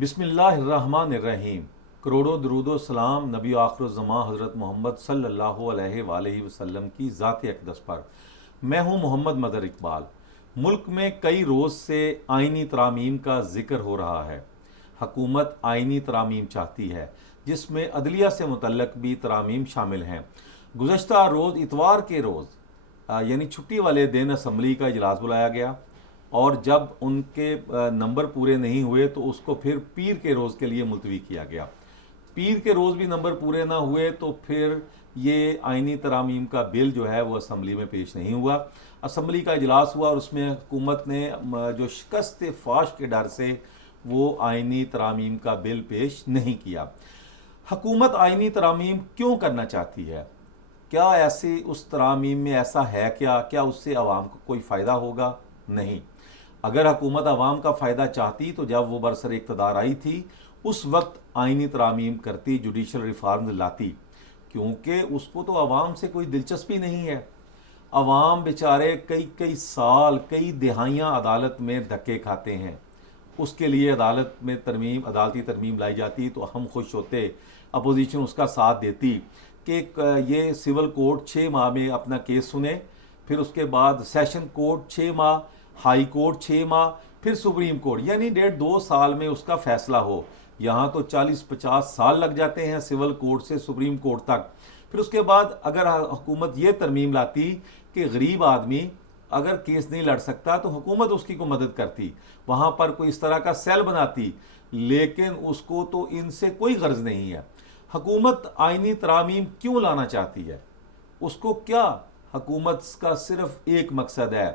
बिस्मिल्लाहिर्रहमानिर्रहीम। करोड़ों दरूदो सलाम नबी आखिरुज़्ज़मां हज़रत मोहम्मद सल्लल्लाहु अलैहि वसल्लम की ज़ात अक़दस पर। मैं हूँ मोहम्मद मदर इकबाल। मुल्क में कई रोज़ से आइनी तरामीम का ज़िक्र हो रहा है। हकूमत आइनी तरामीम चाहती है जिसमें अदलिया से मुतल्लक भी तरामीम शामिल हैं। गुज़श्ता रोज़ इतवार के रोज़ यानी छुट्टी वाले दिन असम्बली का इजलास बुलाया गया और जब उनके नंबर पूरे नहीं हुए तो उसको फिर पीर के रोज़ के लिए मुलतवी किया गया। पीर के रोज़ भी नंबर पूरे ना हुए तो फिर ये आइनी तरामीम का बिल जो है वो असम्बली में पेश नहीं हुआ। असम्बली का इजलास हुआ और उसमें हुकूमत ने जो शिकस्त फाश के डर से वो आइनी तरामीम का बिल पेश नहीं किया। हुकूमत आइनी तरामीम क्यों करना चाहती है? क्या ऐसे उस तरामीम में ऐसा है क्या उससे आवाम को कोई फ़ायदा होगा? नहीं। अगर हुकूमत आवाम का फ़ायदा चाहती तो जब वो बरसर इक़्तिदार आई थी उस वक्त आइनी तरामीम करती, जुडिशल रिफॉर्म लाती, क्योंकि उसको तो आवाम से कोई दिलचस्पी नहीं है। आवाम बेचारे कई कई साल, कई दिहाइयाँ अदालत में धक्के खाते हैं। उसके लिए अदालत में अदालती तरमीम लाई जाती तो हम खुश होते, अपोजिशन उसका साथ देती कि ये सिविल कोर्ट 6 माह में अपना केस सुने, फिर उसके बाद सेशन कोर्ट 6 माह, हाई कोर्ट 6 माह, फिर सुप्रीम कोर्ट, यानी 1.5-2 साल में उसका फैसला हो। यहाँ तो 40-50 साल लग जाते हैं सिविल कोर्ट से सुप्रीम कोर्ट तक। फिर उसके बाद अगर हुकूमत ये तरमीम लाती कि गरीब आदमी अगर केस नहीं लड़ सकता तो हुकूमत उसकी को मदद करती, वहाँ पर कोई इस तरह का सेल बनाती, लेकिन उसको तो इनसे कोई गर्ज नहीं है। हुकूमत आइनी तरामीम क्यों लाना चाहती है? उसको क्या, हुकूमत का सिर्फ एक मकसद है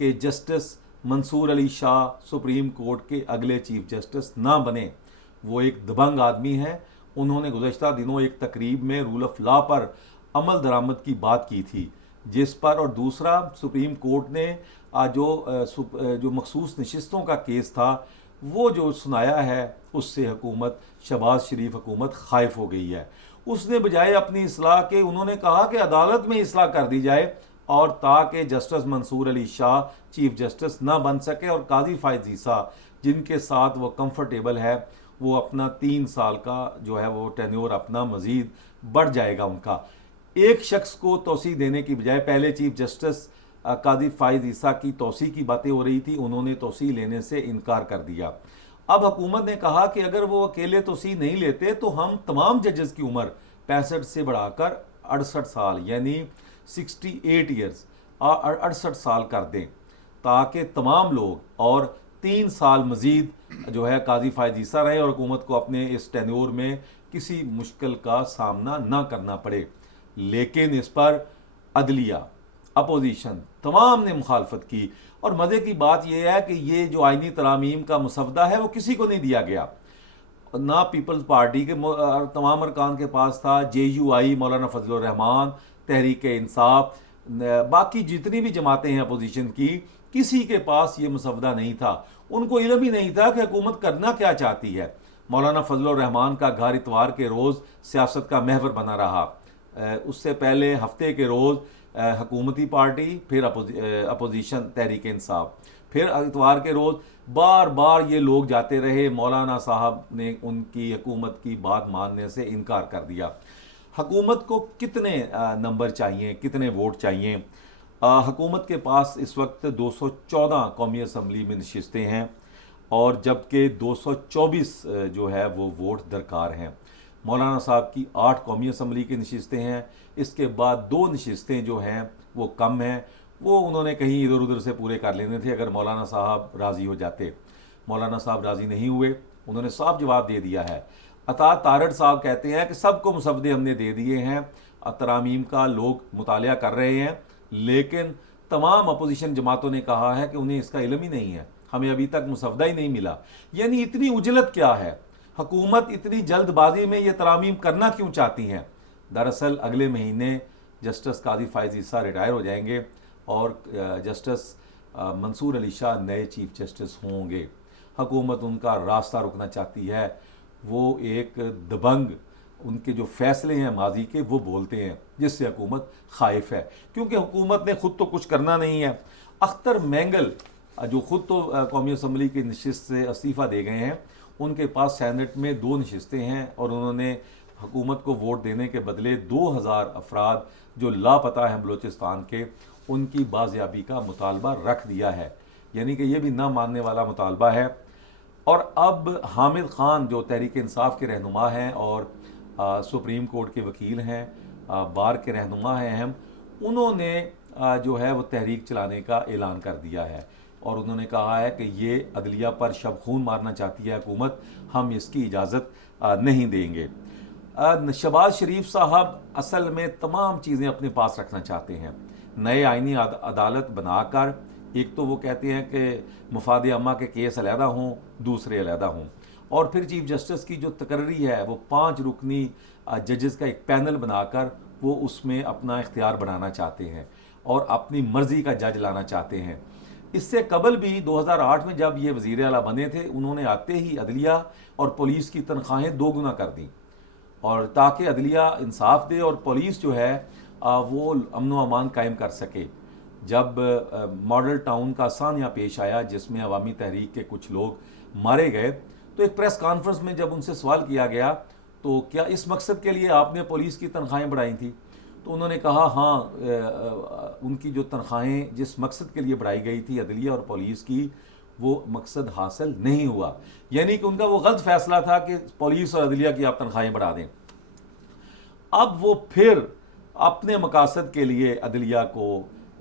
कि justice Mansoor Ali Shah supreme court के अगले चीफ जस्टिस ना बने। वो एक दबंग आदमी है। उन्होंने गुज़श्ता दिनों एक तकरीब में रूल ऑफ लॉ पर अमल दरामद की बात की थी, जिस पर, और दूसरा सुप्रीम कोर्ट ने जो मखसूस नशिस्तों का केस था वो जो सुनाया है उससे हुकूमत, शहबाज शरीफ हुकूमत खाइफ हो गई है। उसने बजाय अपनी इसलाह के उन्होंने कहा कि अदालत में इसलाह कर दी जाए और ताकि justice Mansoor Ali Shah chief justice ना बन सके और काजी फायद ईसा जिनके साथ वो कंफर्टेबल है वो अपना 3 साल का जो है वो टेन्योर अपना मजीद बढ़ जाएगा उनका। एक शख्स को तोसी देने की बजाय, पहले चीफ जस्टिस काजी फायद ईसा की तोसी की बातें हो रही थी, उन्होंने तोसी लेने से इनकार कर दिया। अब हुकूमत ने कहा कि अगर वो अकेले तोसी नहीं लेते तो हम तमाम जजेस की उम्र 65 से बढ़ाकर 68 साल यानी 68 ईयर्स 68 साल कर दें, ताकि तमाम लोग और 3 साल मजीद जो है काजी फायद ईसा रहे और हुकूमत को अपने इस टेन्योर में किसी मुश्किल का सामना ना करना पड़े। लेकिन इस पर अदलिया, अपोजिशन तमाम ने मुखालफत की। और मज़े की बात यह है कि ये जो आइनी तरामीम का मुसवदा है वो किसी को नहीं दिया गया, ना पीपल्स पार्टी के तमाम अरकान के पास था, JUI मौलाना फजलुर रहमान, तहरीक इंसाफ, बाकी जितनी भी जमातें हैं अपोजिशन की, किसी के पास ये मुसवदा नहीं था। उनको इल्म ही नहीं था कि हुकूमत करना क्या चाहती है। मौलाना फजलुर रहमान का घर इतवार के रोज़ सियासत का महवर बना रहा। उससे पहले हफ्ते के रोज़ हुकूमती पार्टी, फिर अपोजिशन तहरीक इंसाफ, फिर इतवार के रोज़ बार बार ये लोग जाते रहे। मौलाना साहब ने उनकी हुकूमत की बात मानने से इनकार कर दिया। हुकूमत को कितने नंबर चाहिए, कितने वोट चाहिए? हुकूमत के पास इस वक्त 214 कौमी असम्बली में नशिस्तें हैं और जबकि 224 जो है वो वोट दरकार हैं। मौलाना साहब की 8 कौमी असम्बली की नशिस्तें हैं। इसके बाद 2 नशिस्तें जो हैं वो कम हैं, वो उन्होंने कहीं इधर उधर से पूरे कर लेने थे अगर मौलाना साहब राज़ी हो जाते। मौलाना साहब राज़ी नहीं हुए। उन्होंने साफ जवाब दे दिया है। अता तारड़ साहब कहते हैं कि सबको मुसवदे हमने दे दिए हैं, तरामीम का लोग मुतालिया कर रहे हैं, लेकिन तमाम अपोजिशन जमातों ने कहा है कि उन्हें इसका इल्म ही नहीं है, हमें अभी तक मुसवदा ही नहीं मिला। यानी इतनी उजलत क्या है? हुकूमत इतनी जल्दबाजी में ये तरामीम करना क्यों चाहती हैं? दरअसल अगले महीने जस्टिस काजी फायद ईसा रिटायर हो जाएंगे और जस्टिस मंसूर अली शाह नए चीफ जस्टिस होंगे। हुकूमत उनका रास्ता रुकना चाहती है। वो एक दबंग, उनके जो फैसले हैं माजी के वो बोलते हैं, जिससे हुकूमत खाइफ है, क्योंकि हुकूमत ने खुद तो कुछ करना नहीं है। अख्तर मैंगल जो खुद तो कौमी असम्बली की नशिस्त से इस्तीफ़ा दे गए हैं, उनके पास सेनेट में 2 नशिस्तें हैं और उन्होंने हुकूमत को वोट देने के बदले 2000 अफराद जो लापता हैं बलूचिस्तान के, उनकी बाजियाबी का मुतालबा रख दिया है। यानी कि ये भी ना मानने वाला मुतालबा है। और अब हामिद खान जो तहरीक इंसाफ के रहनुमा हैं और सुप्रीम कोर्ट के वकील हैं, बार के रहनुमा हैं अहम, उन्होंने जो है वो तहरीक चलाने का ऐलान कर दिया है और उन्होंने कहा है कि ये अदलिया पर शब खून मारना चाहती है हुकूमत, हम इसकी इजाज़त नहीं देंगे। शहबाज शरीफ साहब असल में तमाम चीज़ें अपने पास रखना चाहते हैं। नए आइनी अदालत बनाकर एक तो वो कहते हैं कि मुफाद अम्मा के केस अलहदा हों, दूसरे अलहदा हों, और फिर चीफ जस्टिस की जो तकर्री है वो 5 रुकनी जजेस का एक पैनल बनाकर वो उसमें अपना इख्तियार बनाना चाहते हैं और अपनी मर्ज़ी का जज लाना चाहते हैं। इससे कबल भी 2008 में जब ये वज़ीर आला बने थे, उन्होंने आते ही अदलिया और पुलिस की तनख्वाहें 2 गुना कर दी, और ताकि अदलिया इंसाफ दे और पुलिस जो है वो अमन व अमान कायम कर सके। जब मॉडल टाउन का सानिया पेश आया जिसमें अवामी तहरीक के कुछ लोग मारे गए, तो एक प्रेस कॉन्फ्रेंस में जब उनसे सवाल किया गया तो क्या इस मकसद के लिए आपने पुलिस की तनख्वाहें बढ़ाई थी, तो उन्होंने कहा हाँ, उनकी जो तनख्वाहें जिस मकसद के लिए बढ़ाई गई थी अदलिया और पुलिस की, वो मकसद हासिल नहीं हुआ। यानी कि उनका वो गलत फैसला था कि पुलिस और अदलिया की आप तनख्वाहें बढ़ा दें। अब वो फिर अपने मकासद के लिए अदलिया को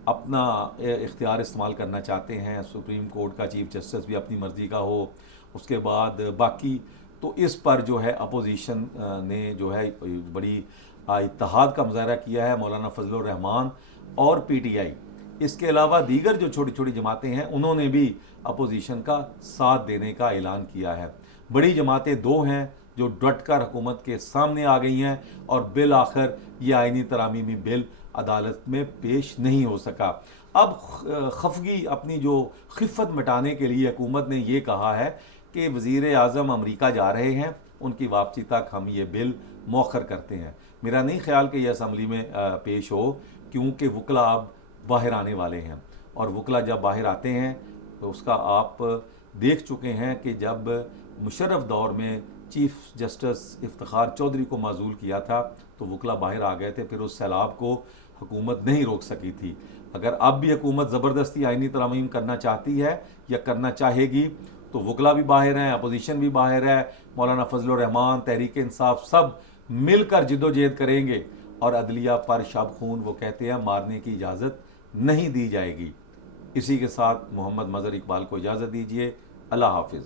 अपना इख्तियार इस्तेमाल करना चाहते हैं। सुप्रीम कोर्ट का चीफ जस्टिस भी अपनी मर्ज़ी का हो, उसके बाद बाकी, तो इस पर जो है अपोजिशन ने जो है बड़ी इत्तेहाद का मुजाहरा किया है। मौलाना फजलुर रहमान और PTI, इसके अलावा दीगर जो छोटी छोटी जमातें हैं, उन्होंने भी अपोजिशन का साथ देने का ऐलान किया है। बड़ी जमातें 2 हैं जो डटकर हुकूमत के सामने आ गई हैं और बिल आखिर ये आइनी तरामीमी बिल अदालत में पेश नहीं हो सका। अब खफगी अपनी जो खिफ़त मिटाने के लिए हुकूमत ने ये कहा है कि वज़ीर आज़म अमरीका जा रहे हैं, उनकी वापसी तक हम ये बिल मौखर करते हैं। मेरा नहीं ख्याल कि यह असम्बली में पेश हो, क्योंकि वकला अब बाहर आने वाले हैं और वकला जब बाहर आते हैं तो उसका आप देख चुके हैं कि जब मुशर्रफ दौर में चीफ जस्टिस इफ्तिखार चौधरी को माजूल किया था तो वकला बाहर आ गए थे, फिर उस सैलाब को हुकूमत नहीं रोक सकी थी। अगर अब भी हुकूमत ज़बरदस्ती आइनी तरमीम करना चाहती है या करना चाहेगी तो वकला भी बाहर हैं, अपोजिशन भी बाहर है, मौलाना फजलुर रहमान, तहरीक इंसाफ सब मिलकर जिद्दोजहद करेंगे और अदलिया पर शब खून वो कहते हैं मारने की इजाज़त नहीं दी जाएगी। इसी के साथ मोहम्मद मज़हर इकबाल को इजाज़त दीजिए। अल्लाह हाफिज़।